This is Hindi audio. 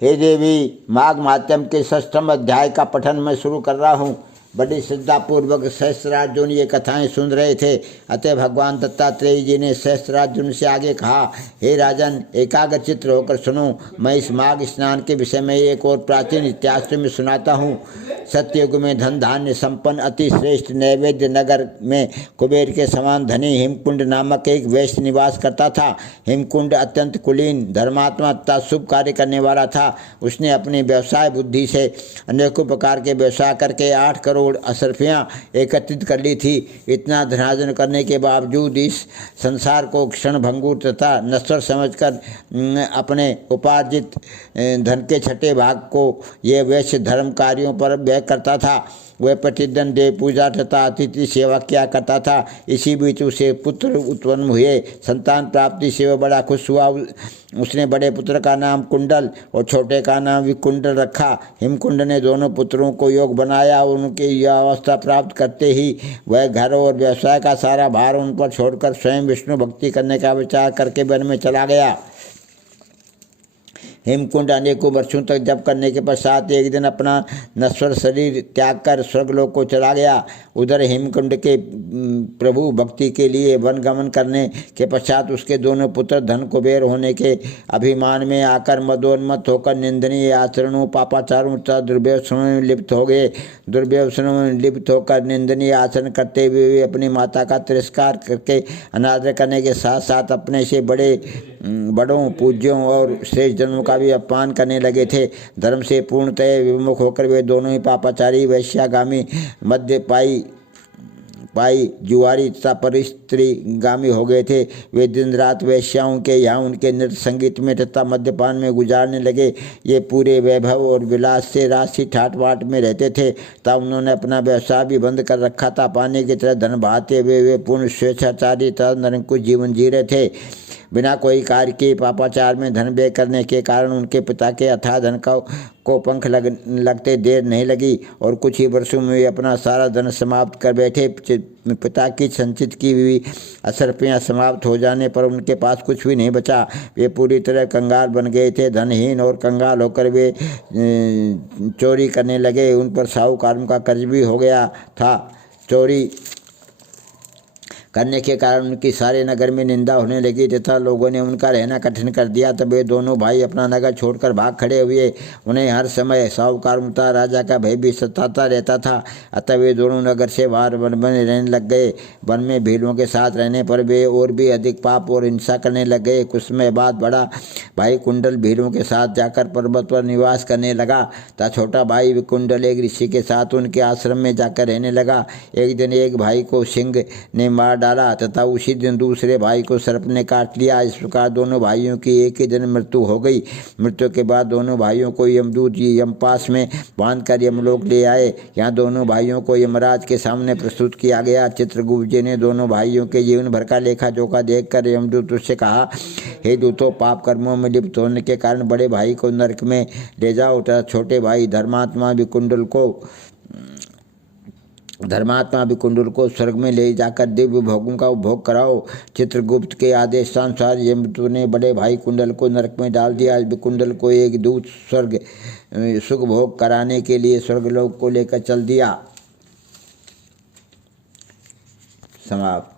हे देवी, माघ माध्यम के 6वें अध्याय का पठन मैं शुरू कर रहा हूँ। बड़ी श्रद्धापूर्वक सहस्त्रार्जुन ये कथाएं सुन रहे थे। अतः भगवान दत्तात्रेय जी ने सहस्त्रार्जुन से आगे कहा, हे राजन, एकाग्र चित्त होकर सुनो। मैं इस माघ स्नान के विषय में एक और प्राचीन इतिहास में सुनाता हूँ। सत्ययुग में धन धान्य संपन्न अति श्रेष्ठ नैवेद्य नगर में कुबेर के समान धनी हिमकुंड नामक एक वैश्य निवास करता था। हिमकुंड अत्यंत कुलीन, धर्मात्मा तथा शुभ कार्य करने वाला था। उसने अपनी व्यवसाय बुद्धि से अनेकों प्रकार के व्यवसाय करके 8 करोड़ असरफियाँ एकत्रित कर ली थी। इतना धनार्जन करने के बावजूद इस संसार को क्षण भंगुर तथा नश्वर समझकर अपने उपार्जित धन के छठे भाग को ये वैश्य धर्म कार्यों पर व्यय करता था। वह प्रतिदिन देव पूजा तथा अतिथि सेवा किया करता था। इसी बीच उसे पुत्र उत्पन्न हुए। संतान प्राप्ति से वह बड़ा खुश हुआ। उसने बड़े पुत्र का नाम कुंडल और छोटे का नाम विकुंडल रखा। हिमकुंड ने दोनों पुत्रों को योग बनाया और उनकी यह अवस्था प्राप्त करते ही वह घर और व्यवसाय का सारा भार उन पर छोड़कर स्वयं विष्णु भक्ति करने का विचार करके वन में चला गया। हेमकुंड अनेकों वर्षों तक जप करने के पश्चात एक दिन अपना नश्वर शरीर त्याग कर स्वर्गलोक को चला गया। उधर हेमकुंड के प्रभु भक्ति के लिए वन गमन करने के पश्चात उसके दोनों पुत्र धन कुबेर होने के अभिमान में आकर मदोन्मत्त होकर निंदनीय आचरणों, पापाचारों तथा दुर्व्यसनों में लिप्त हो गए। दुर्व्यसनों में लिप्त होकर निंदनीय आचरण करते हुए वे अपनी माता का तिरस्कार करके अनादर करने के साथ साथ अपने से बड़ों, पूज्यों और श्रेष्ठ जनों का भी अपमान करने लगे थे। धर्म से पूर्णतः विमुख होकर वे दोनों ही पापाचारी, वैश्यागामी, मद्यपाई, जुआरी तथा परिस्त्रीगामी हो गए थे। वे दिन रात वैश्याओं के यहाँ उनके नृत्य संगीत में तथा मद्यपान में गुजारने लगे। ये पूरे वैभव और विलास से राशि ठाट बाट में रहते थे। तब उन्होंने अपना व्यवसाय भी बंद कर रखा था। पानी की तरह धन बहाते हुए वे पूर्ण स्वेच्छाचारी तथा निरंकुश जीवन जी रहे थे। बिना कोई कार्य के पापाचार में धन व्यय करने के कारण उनके पिता के अथाह धन को पंख लगते देर नहीं लगी और कुछ ही वर्षों में वे अपना सारा धन समाप्त कर बैठे। पिता की संचित की हुई असरफियाँ समाप्त हो जाने पर उनके पास कुछ भी नहीं बचा। वे पूरी तरह कंगाल बन गए थे। धनहीन और कंगाल होकर वे चोरी करने लगे। उन पर साहूकारों का कर्ज भी हो गया था। चोरी करने के कारण उनकी सारे नगर में निंदा होने लगी तथा लोगों ने उनका रहना कठिन कर दिया। तब वे दोनों भाई अपना नगर छोड़कर भाग खड़े हुए। उन्हें हर समय साहूकार तथा राजा का भय भी सताता रहता था। अतः वे दोनों नगर से बाहर वन में रहने लग गए। वन में भीड़ों के साथ रहने पर वे और भी अधिक पाप और हिंसा करने लग गए। कुछ समय बाद बड़ा भाई कुंडल भीड़ों के साथ जाकर पर्वत पर निवास करने लगा तथा छोटा भाई विकुंडल एक ऋषि के साथ उनके आश्रम में जाकर रहने लगा। एक दिन एक भाई को सिंह ने मार डाला तथा उसी दिन दूसरे भाई को सर्प ने काट लिया। इस प्रकार दोनों भाइयों की एक ही दिन मृत्यु हो गई। मृत्यु के बाद दोनों भाइयों को यमदूत यमपास में बांधकर यमलोक ले आए। यहाँ दोनों भाइयों को यमराज के सामने प्रस्तुत किया गया। चित्रगुप्त जी ने दोनों भाइयों के जीवन भर का लेखा जोखा देखकर यमदूत उससे कहा, हे दूतों, पाप कर्मों में लिप्त होने के कारण बड़े भाई को नरक में ले जाओ तथा छोटे भाई धर्मात्मा विकुंडल को स्वर्ग में ले जाकर दिव्य भोगों का उपभोग कराओ। चित्रगुप्त के आदेशानुसार यमदूत ने बड़े भाई कुंडल को नरक में डाल दिया। विकुंडल को एक दूत सुख भोग कराने के लिए स्वर्गलोक को लेकर चल दिया। समाप्त।